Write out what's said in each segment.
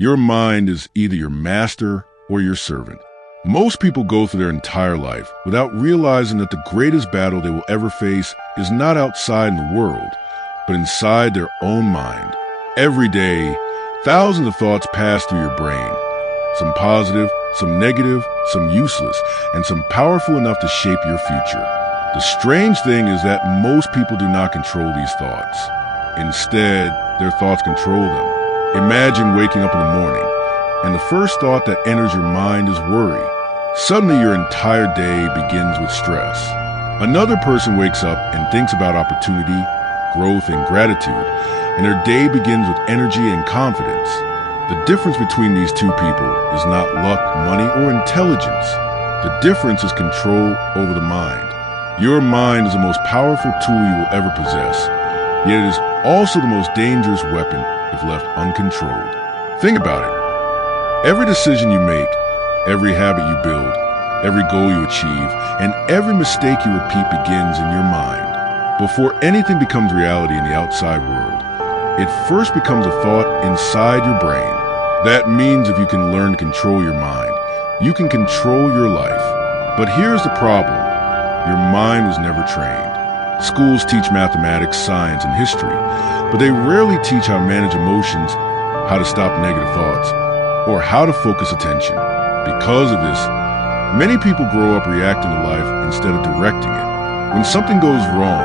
Your mind is either your master or your servant. Most people go through their entire life without realizing that the greatest battle they will ever face is not outside in the world, but inside their own mind. Every day, thousands of thoughts pass through your brain. Some positive, some negative, some useless, and some powerful enough to shape your future. The strange thing is that most people do not control these thoughts. Instead, their thoughts control them. Imagine waking up in the morning, and the first thought that enters your mind is worry. Suddenly, your entire day begins with stress. Another person wakes up and thinks about opportunity, growth, and gratitude, and their day begins with energy and confidence. The difference between these two people is not luck, money, or intelligence. The difference is control over the mind. Your mind is the most powerful tool you will ever possess, yet it is also the most dangerous weapon if left uncontrolled. Think about it. Every decision you make, every habit you build, every goal you achieve, and every mistake you repeat begins in your mind. Before anything becomes reality in the outside world, it first becomes a thought inside your brain. That means if you can learn to control your mind, you can control your life. But here's the problem. Your mind was never trained. Schools teach mathematics, science, and history, but they rarely teach how to manage emotions, how to stop negative thoughts, or how to focus attention. Because of this, many people grow up reacting to life instead of directing it. When something goes wrong,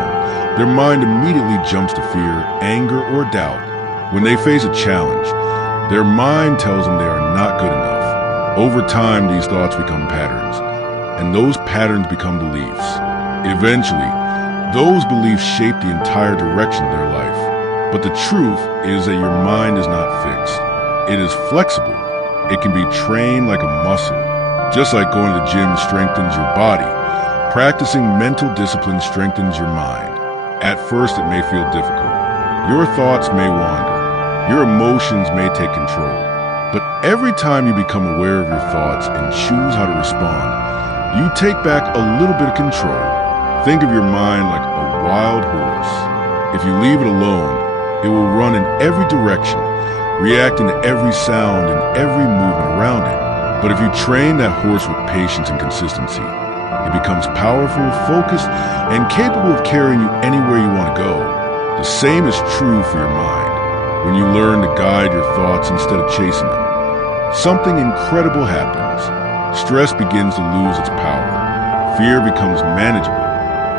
their mind immediately jumps to fear, anger, or doubt. When they face a challenge, their mind tells them they are not good enough. Over time, these thoughts become patterns, and those patterns become beliefs. Eventually, those beliefs shape the entire direction of their life. But the truth is that your mind is not fixed. It is flexible. It can be trained like a muscle. Just like going to the gym strengthens your body, practicing mental discipline strengthens your mind. At first, it may feel difficult. Your thoughts may wander. Your emotions may take control. But every time you become aware of your thoughts and choose how to respond, you take back a little bit of control. Think of your mind like a wild horse. If you leave it alone, it will run in every direction, reacting to every sound and every movement around it. But if you train that horse with patience and consistency, it becomes powerful, focused, and capable of carrying you anywhere you want to go. The same is true for your mind. When you learn to guide your thoughts instead of chasing them, something incredible happens. Stress begins to lose its power. Fear becomes manageable.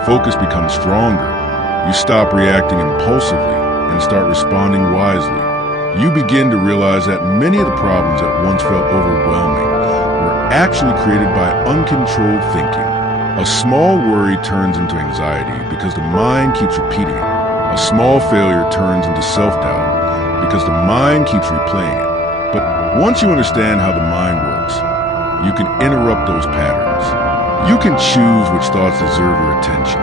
Focus becomes stronger. You stop reacting impulsively and start responding wisely. You begin to realize that many of the problems that once felt overwhelming were actually created by uncontrolled thinking. A small worry turns into anxiety because the mind keeps repeating it. A small failure turns into self-doubt because the mind keeps replaying it. But once you understand how the mind works, you can interrupt those patterns. You can choose which thoughts deserve your attention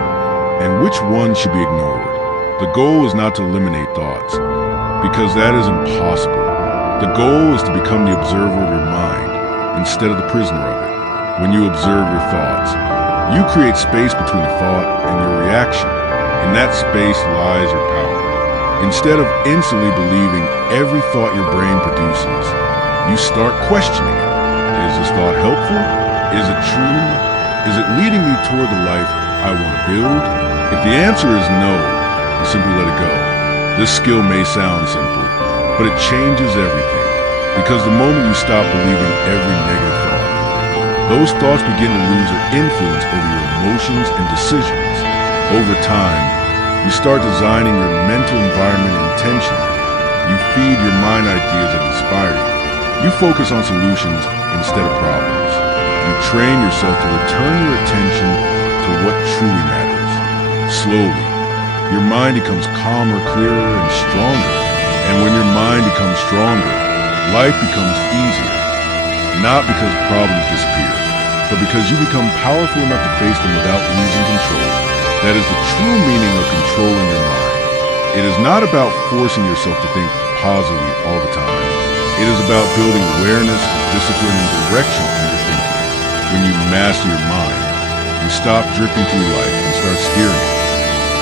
and which ones should be ignored. The goal is not to eliminate thoughts, because that is impossible. The goal is to become the observer of your mind instead of the prisoner of it. When you observe your thoughts, you create space between the thought and your reaction. In that space lies your power. Instead of instantly believing every thought your brain produces, you start questioning it. Is this thought helpful? Is it true? Is it leading me toward the life I want to build? If the answer is no, you simply let it go. This skill may sound simple, but it changes everything. Because the moment you stop believing every negative thought, those thoughts begin to lose their influence over your emotions and decisions. Over time, you start designing your mental environment intentionally. You feed your mind ideas that inspire you. You focus on solutions instead of problems. You train yourself to return your attention to what truly matters. Slowly, your mind becomes calmer, clearer, and stronger. And when your mind becomes stronger, life becomes easier. Not because problems disappear, but because you become powerful enough to face them without losing control. That is the true meaning of controlling your mind. It is not about forcing yourself to think positively all the time. It is about building awareness, discipline, and direction in your thinking. When you master your mind, you stop drifting through life and start steering it.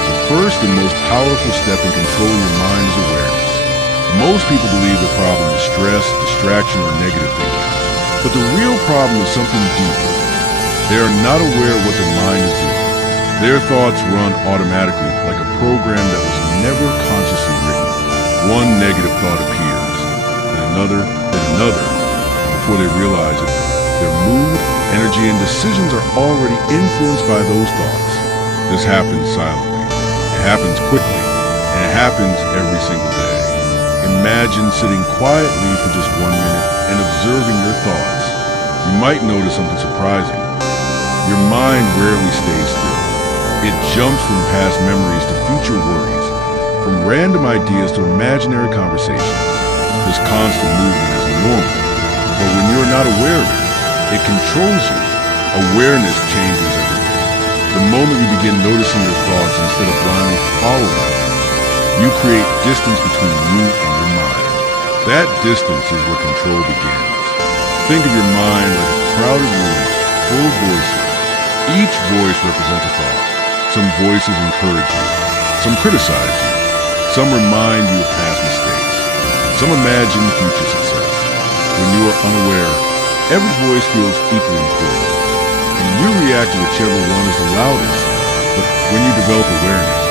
The first and most powerful step in controlling your mind is awareness. Most people believe the problem is stress, distraction, or negative thinking. But the real problem is something deeper. They are not aware of what their mind is doing. Their thoughts run automatically, like a program that was never consciously written. One negative thought appears, then another, and before they realize it, their mood, energy, and decisions are already influenced by those thoughts. This happens silently, it happens quickly, and it happens every single day. Imagine sitting quietly for just 1 minute and observing your thoughts. You might notice something surprising. Your mind rarely stays still. It jumps from past memories to future worries, from random ideas to imaginary conversations. This constant movement is normal, but when you're not aware of it, it controls you. Awareness changes everything. The moment you begin noticing your thoughts instead of blindly following them, you create distance between you and your mind. That distance is where control begins. Think of your mind like a crowded room full of voices. Each voice represents a thought. Some voices encourage you. Some criticize you. Some remind you of past mistakes. Some imagine future success. When you are unaware, every voice feels equally important, and you react to whichever one is the loudest. But when you develop awareness,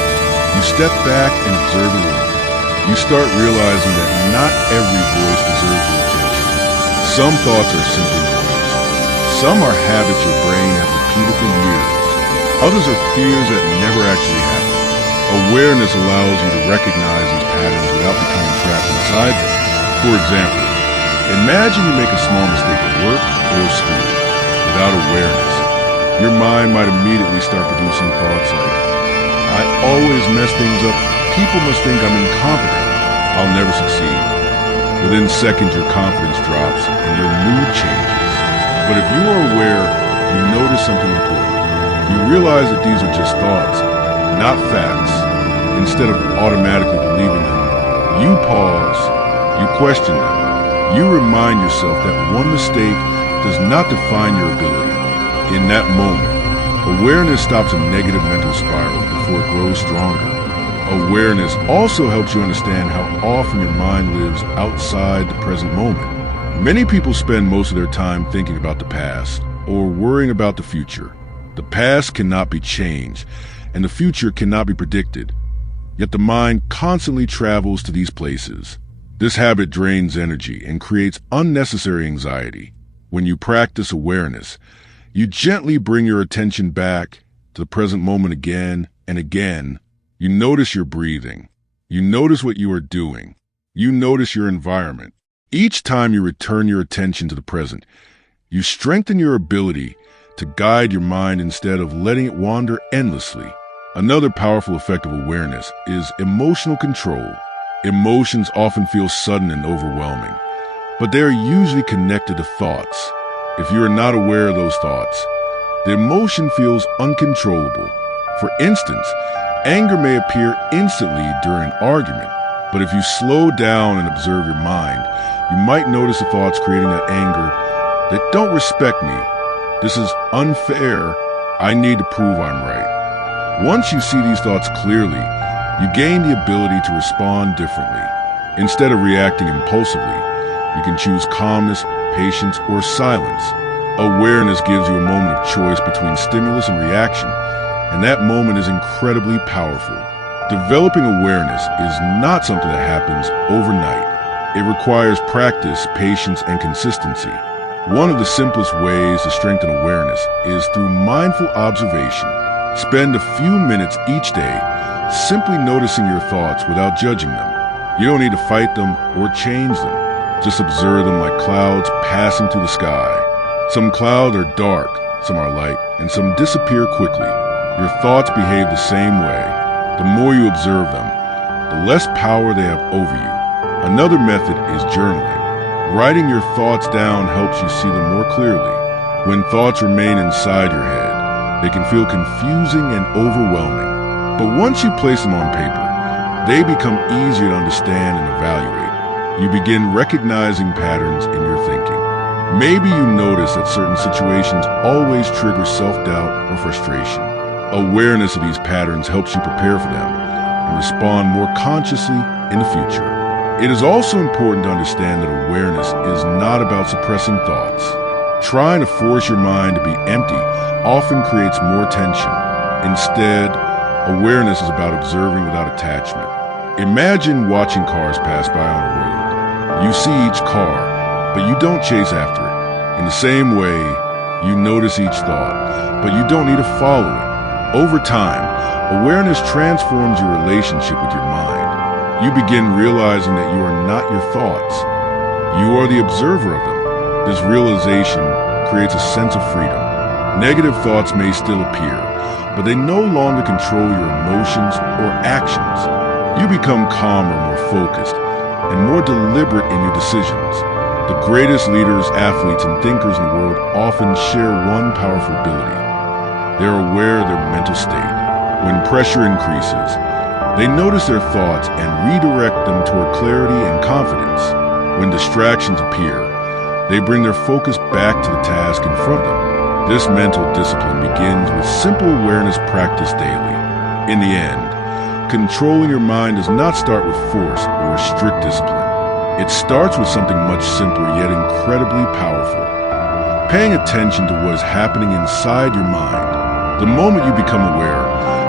you step back and observe a little. You start realizing that not every voice deserves your attention. Some thoughts are simply noise. Some are habits your brain has repeated for years. Others are fears that never actually happen. Awareness allows you to recognize these patterns without becoming trapped inside them. For example, imagine you make a small mistake at work or school. Without awareness, your mind might immediately start producing thoughts like, I always mess things up. People must think I'm incompetent. I'll never succeed. Within seconds, your confidence drops and your mood changes. But if you are aware, you notice something important. You realize that these are just thoughts, not facts. Instead of automatically believing them, you pause, you question them. You remind yourself that one mistake does not define your ability. In that moment, awareness stops a negative mental spiral before it grows stronger. Awareness also helps you understand how often your mind lives outside the present moment. Many people spend most of their time thinking about the past or worrying about the future. The past cannot be changed, and the future cannot be predicted. Yet the mind constantly travels to these places. This habit drains energy and creates unnecessary anxiety. When you practice awareness, you gently bring your attention back to the present moment again and again. You notice your breathing. You notice what you are doing. You notice your environment. Each time you return your attention to the present, you strengthen your ability to guide your mind instead of letting it wander endlessly. Another powerful effect of awareness is emotional control. Emotions often feel sudden and overwhelming, but they are usually connected to thoughts. If you are not aware of those thoughts, the emotion feels uncontrollable. For instance, anger may appear instantly during an argument, but if you slow down and observe your mind, you might notice the thoughts creating that anger that don't respect me. This is unfair. I need to prove I'm right. Once you see these thoughts clearly, you gain the ability to respond differently. Instead of reacting impulsively, you can choose calmness, patience, or silence. Awareness gives you a moment of choice between stimulus and reaction, and that moment is incredibly powerful. Developing awareness is not something that happens overnight. It requires practice, patience, and consistency. One of the simplest ways to strengthen awareness is through mindful observation. Spend a few minutes each day simply noticing your thoughts without judging them. You don't need to fight them or change them. Just observe them like clouds passing through the sky. Some clouds are dark, some are light, and some disappear quickly. Your thoughts behave the same way. The more you observe them, the less power they have over you. Another method is journaling. Writing your thoughts down helps you see them more clearly. When thoughts remain inside your head, they can feel confusing and overwhelming. But once you place them on paper, they become easier to understand and evaluate. You begin recognizing patterns in your thinking. Maybe you notice that certain situations always trigger self-doubt or frustration. Awareness of these patterns helps you prepare for them and respond more consciously in the future. It is also important to understand that awareness is not about suppressing thoughts. Trying to force your mind to be empty often creates more tension. Instead, awareness is about observing without attachment. Imagine watching cars pass by on a road. You see each car, but you don't chase after it. In the same way, you notice each thought, but you don't need to follow it. Over time, awareness transforms your relationship with your mind. You begin realizing that you are not your thoughts. You are the observer of them. This realization creates a sense of freedom. Negative thoughts may still appear, but they no longer control your emotions or actions. You become calmer, more focused, and more deliberate in your decisions. The greatest leaders, athletes, and thinkers in the world often share one powerful ability. They are aware of their mental state. When pressure increases, they notice their thoughts and redirect them toward clarity and confidence. When distractions appear, they bring their focus back to the task in front of them. This mental discipline begins with simple awareness practice daily. In the end, controlling your mind does not start with force or strict discipline. It starts with something much simpler yet incredibly powerful. Paying attention to what is happening inside your mind. The moment you become aware,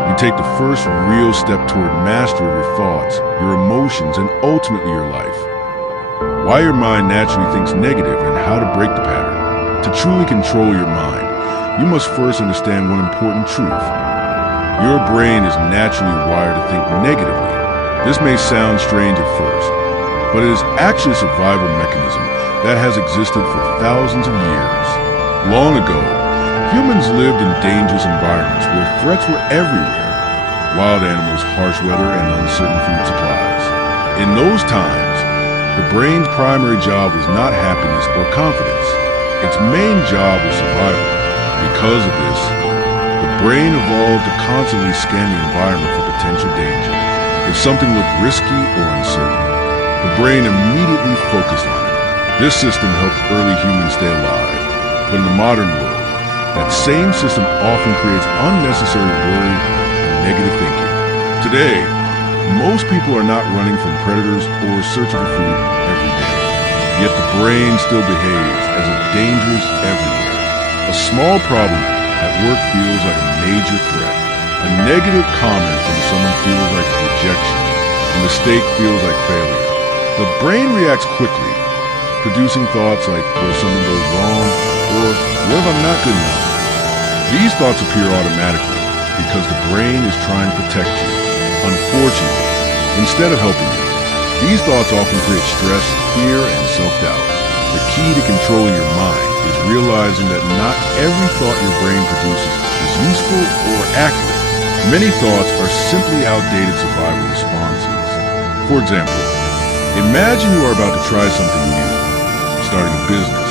you take the first real step toward mastery of your thoughts, your emotions, and ultimately your life. Why your mind naturally thinks negative and how to break the pattern. To truly control your mind, you must first understand one important truth. Your brain is naturally wired to think negatively. This may sound strange at first, but it is actually a survival mechanism that has existed for thousands of years. Long ago, humans lived in dangerous environments where threats were everywhere. Wild animals, harsh weather, and uncertain food supplies. In those times, the brain's primary job was not happiness or confidence. Its main job was survival. Because of this, the brain evolved to constantly scan the environment for potential danger. If something looked risky or uncertain, the brain immediately focused on it. This system helped early humans stay alive. But in the modern world, that same system often creates unnecessary worry and negative thinking. Today, most people are not running from predators or searching for food every day. Yet the brain still behaves as if danger is everywhere. A small problem at work feels like a major threat. A negative comment from someone feels like rejection. A mistake feels like failure. The brain reacts quickly, producing thoughts like, what if something goes wrong? Or, what if I'm not good enough? These thoughts appear automatically because the brain is trying to protect you. Unfortunately, instead of helping you, these thoughts often create stress, fear, and self-doubt. The key to controlling your mind is realizing that not every thought your brain produces is useful or accurate. Many thoughts are simply outdated survival responses. For example, imagine you are about to try something new, starting a business,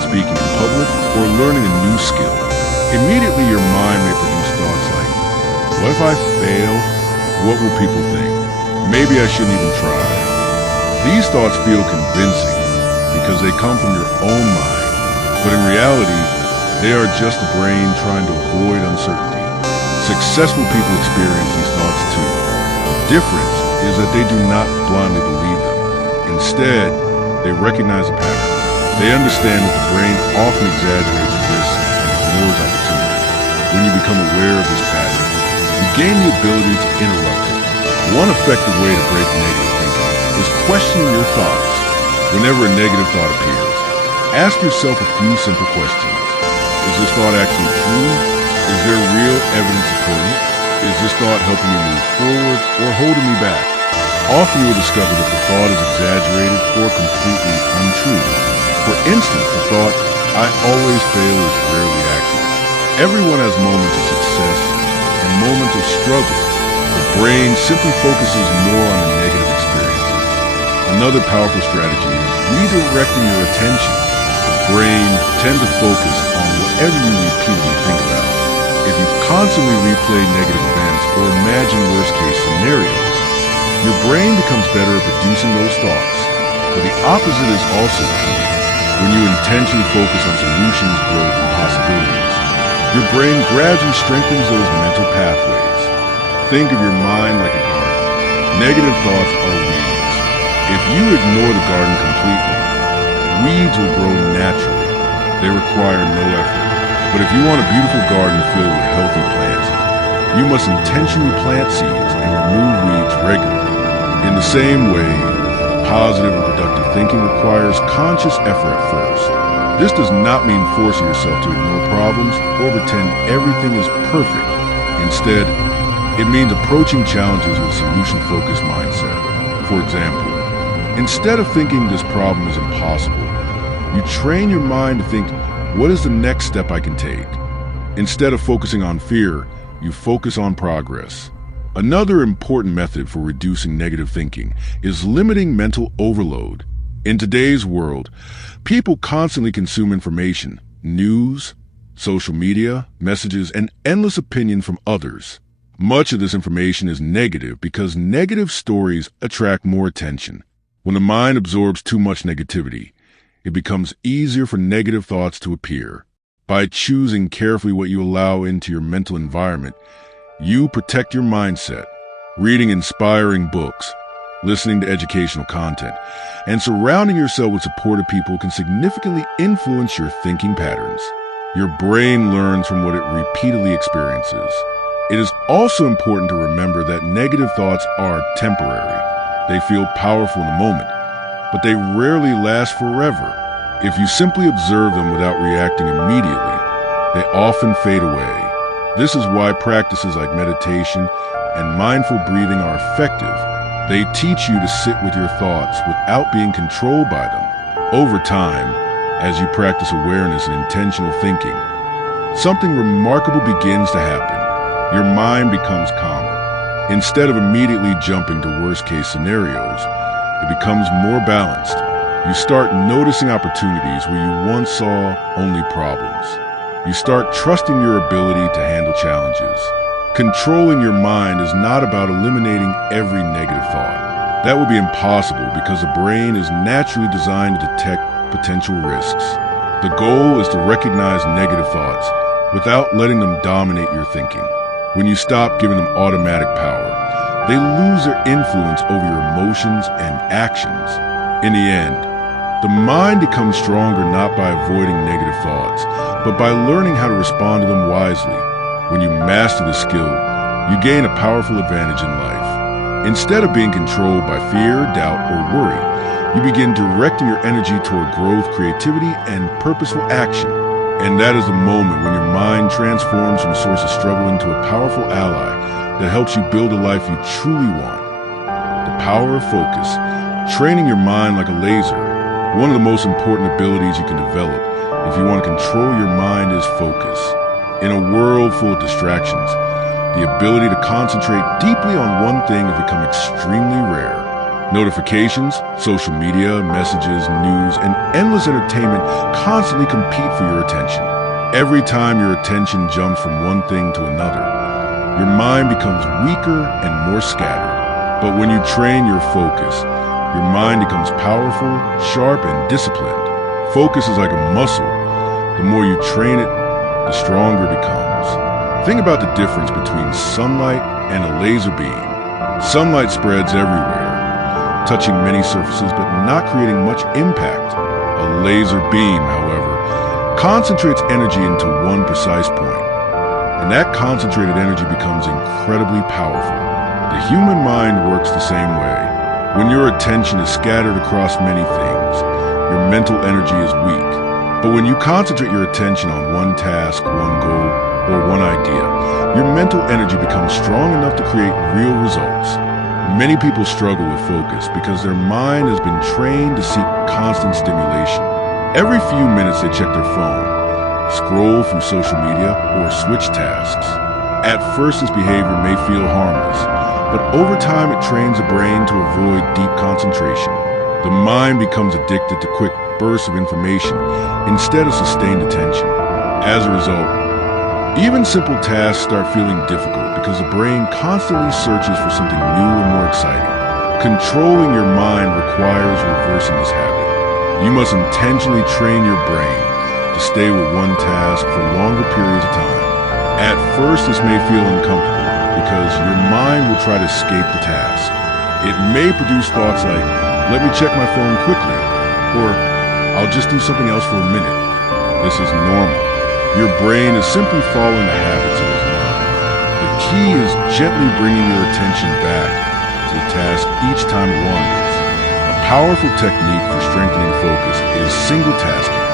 speaking in public, or learning a new skill. Immediately your mind may produce thoughts like, what if I fail? What will people think? Maybe I shouldn't even try. These thoughts feel convincing because they come from your own mind, but in reality, they are just the brain trying to avoid uncertainty. Successful people experience these thoughts too. The difference is that they do not blindly believe them. Instead, they recognize a pattern. They understand that the brain often exaggerates risk and ignores opportunity. When you become aware of this pattern, you gain the ability to interrupt it. One effective way to break negative thinking is questioning your thoughts. Whenever a negative thought appears, ask yourself a few simple questions. Is this thought actually true? Is there real evidence supporting it? Is this thought helping me move forward or holding me back? Often you will discover that the thought is exaggerated or completely untrue. For instance, the thought, I always fail is rarely accurate. Everyone has moments of success and moments of struggle. The brain simply focuses more on the negative experiences. Another powerful strategy is redirecting your attention. The brain tends to focus on whatever you repeatedly think about. If you constantly replay negative events or imagine worst-case scenarios, your brain becomes better at producing those thoughts. But the opposite is also true. When you intentionally focus on solutions, growth, and possibilities, your brain gradually strengthens those mental pathways. Think of your mind like a garden. Negative thoughts are weeds. If you ignore the garden completely, weeds will grow naturally. They require no effort. But if you want a beautiful garden filled with healthy plants, you must intentionally plant seeds and remove weeds regularly. In the same way, positive and productive thinking requires conscious effort at first. This does not mean forcing yourself to ignore problems or pretend everything is perfect. Instead, it means approaching challenges with a solution-focused mindset. For example, instead of thinking this problem is impossible, you train your mind to think, what is the next step I can take? Instead of focusing on fear, you focus on progress. Another important method for reducing negative thinking is limiting mental overload. In today's world, people constantly consume information, news, social media, messages, and endless opinion from others. Much of this information is negative because negative stories attract more attention. When the mind absorbs too much negativity, it becomes easier for negative thoughts to appear. By choosing carefully what you allow into your mental environment, you protect your mindset. Reading inspiring books, listening to educational content, and surrounding yourself with supportive people can significantly influence your thinking patterns. Your brain learns from what it repeatedly experiences. It is also important to remember that negative thoughts are temporary. They feel powerful in the moment, but they rarely last forever. If you simply observe them without reacting immediately, they often fade away. This is why practices like meditation and mindful breathing are effective. They teach you to sit with your thoughts without being controlled by them. Over time, as you practice awareness and intentional thinking, something remarkable begins to happen. Your mind becomes calmer. Instead of immediately jumping to worst-case scenarios, it becomes more balanced. You start noticing opportunities where you once saw only problems. You start trusting your ability to handle challenges. Controlling your mind is not about eliminating every negative thought. That would be impossible because the brain is naturally designed to detect potential risks. The goal is to recognize negative thoughts without letting them dominate your thinking. When you stop giving them automatic power, they lose their influence over your emotions and actions. In the end, the mind becomes stronger not by avoiding negative thoughts, but by learning how to respond to them wisely. When you master the skill, you gain a powerful advantage in life. Instead of being controlled by fear, doubt, or worry, you begin directing your energy toward growth, creativity, and purposeful action. And that is the moment when your mind transforms from a source of struggle into a powerful ally that helps you build a life you truly want. The power of focus, training your mind like a laser. One of the most important abilities you can develop if you want to control your mind is focus. In a world full of distractions, the ability to concentrate deeply on one thing has become extremely rare. Notifications, social media, messages, news, and endless entertainment constantly compete for your attention. Every time your attention jumps from one thing to another, your mind becomes weaker and more scattered. But when you train your focus, your mind becomes powerful, sharp, and disciplined. Focus is like a muscle. The more you train it, the stronger it becomes. Think about the difference between sunlight and a laser beam. Sunlight spreads everywhere, touching many surfaces but not creating much impact. A laser beam, however, concentrates energy into one precise point, and that concentrated energy becomes incredibly powerful. The human mind works the same way. When your attention is scattered across many things, your mental energy is weak. But when you concentrate your attention on one task, one goal, or one idea, your mental energy becomes strong enough to create real results. Many people struggle with focus because their mind has been trained to seek constant stimulation. Every few minutes they check their phone, scroll through social media, or switch tasks. At first, this behavior may feel harmless, but over time it trains the brain to avoid deep concentration. The mind becomes addicted to quick bursts of information instead of sustained attention. As a result, even simple tasks start feeling difficult because the brain constantly searches for something new and more exciting. Controlling your mind requires reversing this habit. You must intentionally train your brain to stay with one task for longer periods of time. At first, this may feel uncomfortable because your mind will try to escape the task. It may produce thoughts like, let me check my phone quickly, or I'll just do something else for a minute. This is normal. Your brain is simply following the habits of its mind. The key is gently bringing your attention back to the task each time it wanders. A powerful technique for strengthening focus is single tasking.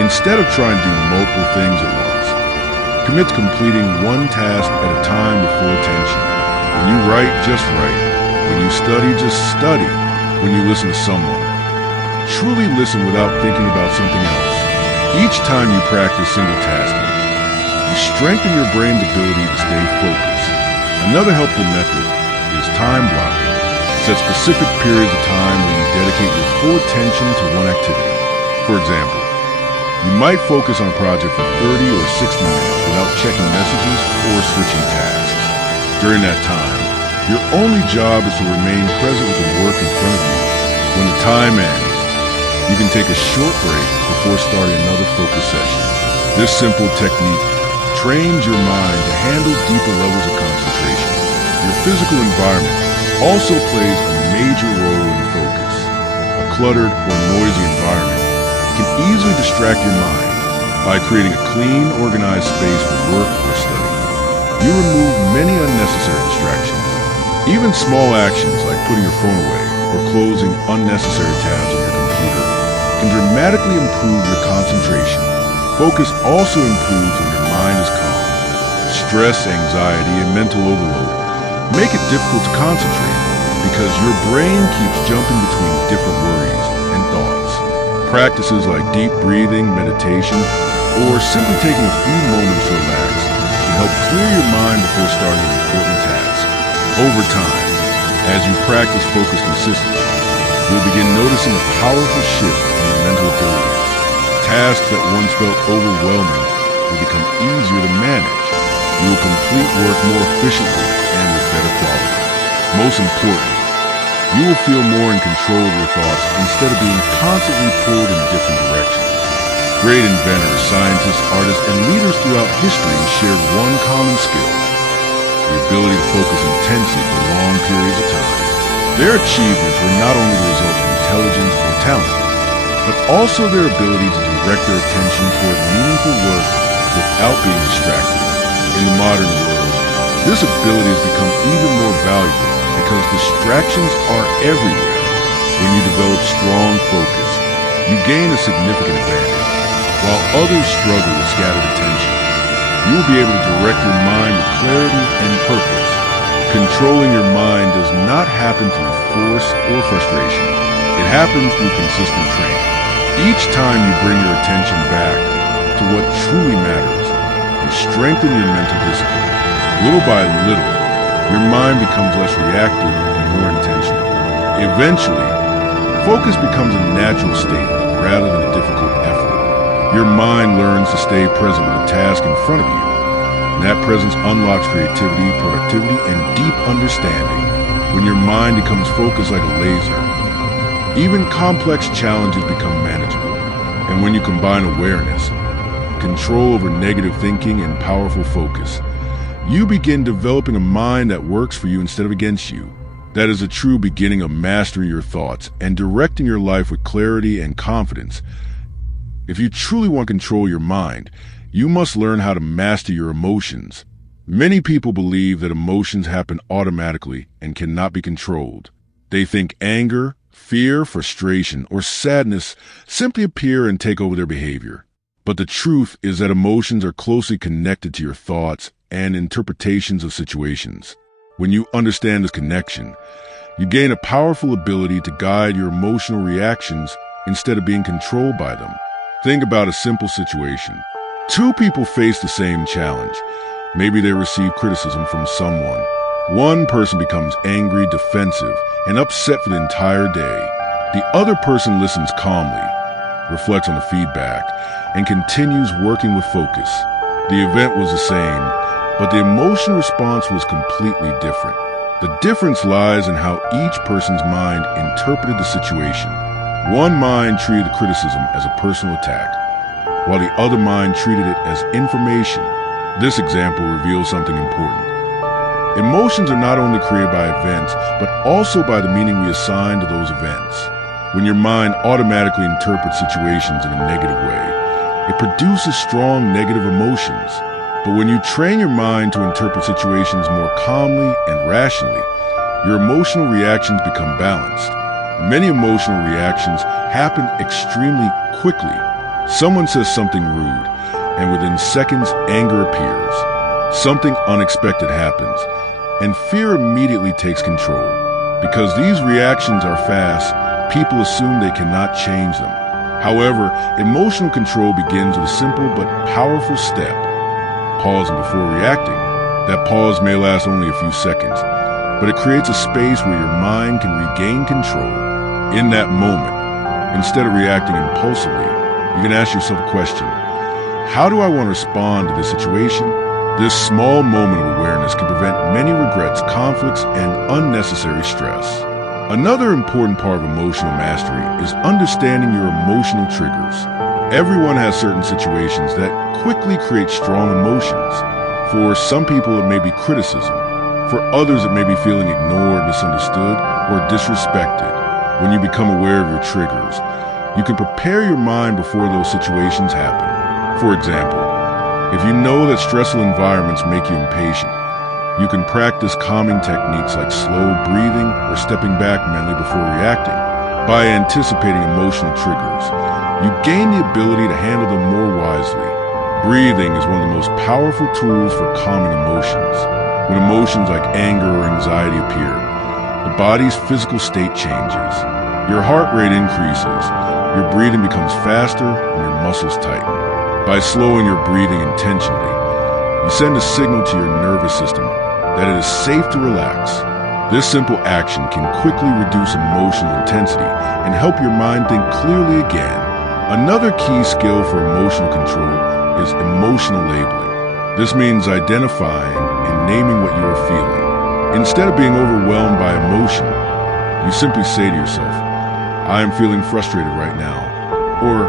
Instead of trying to do multiple things at once, commit to completing one task at a time with full attention. When you write, just write. When you study, just study. When you listen to someone, truly listen without thinking about something else. Each time you practice single tasking, you strengthen your brain's ability to stay focused. Another helpful method is time blocking. Set specific periods of time when you dedicate your full attention to one activity. For example, you might focus on a project for 30 or 60 minutes without checking messages or switching tasks. During that time, your only job is to remain present with the work in front of you. When the time ends, you can take a short break before starting another focus session. This simple technique trains your mind to handle deeper levels of concentration. Your physical environment also plays a major role in focus. A cluttered or noisy environment can easily distract your mind. By creating a clean, organized space for work or study, you remove many unnecessary distractions. Even small actions like putting your phone away or closing unnecessary tabs on your computer can dramatically improve your concentration. Focus also improves when your mind is calm. Stress, anxiety, and mental overload make it difficult to concentrate because your brain keeps jumping between different worries and thoughts. Practices like deep breathing, meditation, or simply taking a few moments to relax can help clear your mind before starting an important task. Over time, as you practice focus consistently, you'll begin noticing a powerful shift in your mental abilities. Tasks that once felt overwhelming will become easier to manage. You will complete work more efficiently and with better quality. Most importantly, you will feel more in control of your thoughts instead of being constantly pulled in different directions. Great inventors, scientists, artists, and leaders throughout history shared one common skill: the ability to focus intensely for long periods of time. Their achievements were not only the result of intelligence or talent, but also their ability to direct their attention toward meaningful work without being distracted. In the modern world, this ability has become even more valuable because distractions are everywhere. When you develop strong focus, you gain a significant advantage. While others struggle with scattered attention, you will be able to direct your mind with clarity and purpose. Controlling your mind does not happen through force or frustration. It happens through consistent training. Each time you bring your attention back to what truly matters, you strengthen your mental discipline. Little by little, your mind becomes less reactive and more intentional. Eventually, focus becomes a natural state rather than a difficult effort. Your mind learns to stay present with the task in front of you, and that presence unlocks creativity, productivity, and deep understanding. When your mind becomes focused like a laser, even complex challenges become manageable. And when you combine awareness, control over negative thinking, and powerful focus, you begin developing a mind that works for you instead of against you. That is a true beginning of mastering your thoughts and directing your life with clarity and confidence. If you truly want to control your mind, you must learn how to master your emotions. Many people believe that emotions happen automatically and cannot be controlled. They think anger, fear, frustration, or sadness simply appear and take over their behavior. But the truth is that emotions are closely connected to your thoughts and interpretations of situations. When you understand this connection, you gain a powerful ability to guide your emotional reactions instead of being controlled by them. Think about a simple situation. Two people face the same challenge. Maybe they receive criticism from someone. One person becomes angry, defensive, and upset for the entire day. The other person listens calmly, reflects on the feedback, and continues working with focus. The event was the same, but the emotional response was completely different. The difference lies in how each person's mind interpreted the situation. One mind treated the criticism as a personal attack, while the other mind treated it as information. This example reveals something important. Emotions are not only created by events, but also by the meaning we assign to those events. When your mind automatically interprets situations in a negative way, it produces strong negative emotions. But when you train your mind to interpret situations more calmly and rationally, your emotional reactions become balanced. Many emotional reactions happen extremely quickly. Someone says something rude, and within seconds, anger appears. Something unexpected happens, and fear immediately takes control. Because these reactions are fast, people assume they cannot change them. However, emotional control begins with a simple but powerful step: pausing before reacting. That pause may last only a few seconds, but it creates a space where your mind can regain control. In that moment, instead of reacting impulsively, you can ask yourself a question: how do I want to respond to this situation? This small moment of awareness can prevent many regrets, conflicts, and unnecessary stress. Another important part of emotional mastery is understanding your emotional triggers. Everyone has certain situations that quickly create strong emotions. For some people, it may be criticism. For others, it may be feeling ignored, misunderstood, or disrespected. When you become aware of your triggers, you can prepare your mind before those situations happen. For example, if you know that stressful environments make you impatient, you can practice calming techniques like slow breathing or stepping back mentally before reacting. By anticipating emotional triggers, you gain the ability to handle them more wisely. Breathing is one of the most powerful tools for calming emotions. When emotions like anger or anxiety appear, the body's physical state changes. Your heart rate increases, your breathing becomes faster, and your muscles tighten. By slowing your breathing intentionally, you send a signal to your nervous system that it is safe to relax. This simple action can quickly reduce emotional intensity and help your mind think clearly again. Another key skill for emotional control is emotional labeling. This means identifying and naming what you are feeling. Instead of being overwhelmed by emotion, you simply say to yourself, "I am feeling frustrated right now," or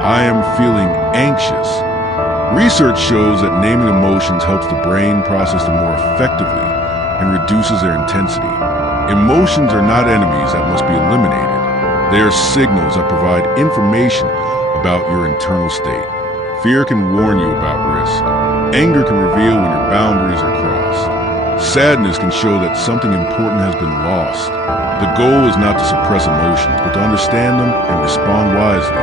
"I am feeling anxious." Research shows that naming emotions helps the brain process them more effectively and reduces their intensity. Emotions are not enemies that must be eliminated. They are signals that provide information about your internal state. Fear can warn you about risk. Anger can reveal when your boundaries are crossed. Sadness can show that something important has been lost. The goal is not to suppress emotions, but to understand them and respond wisely.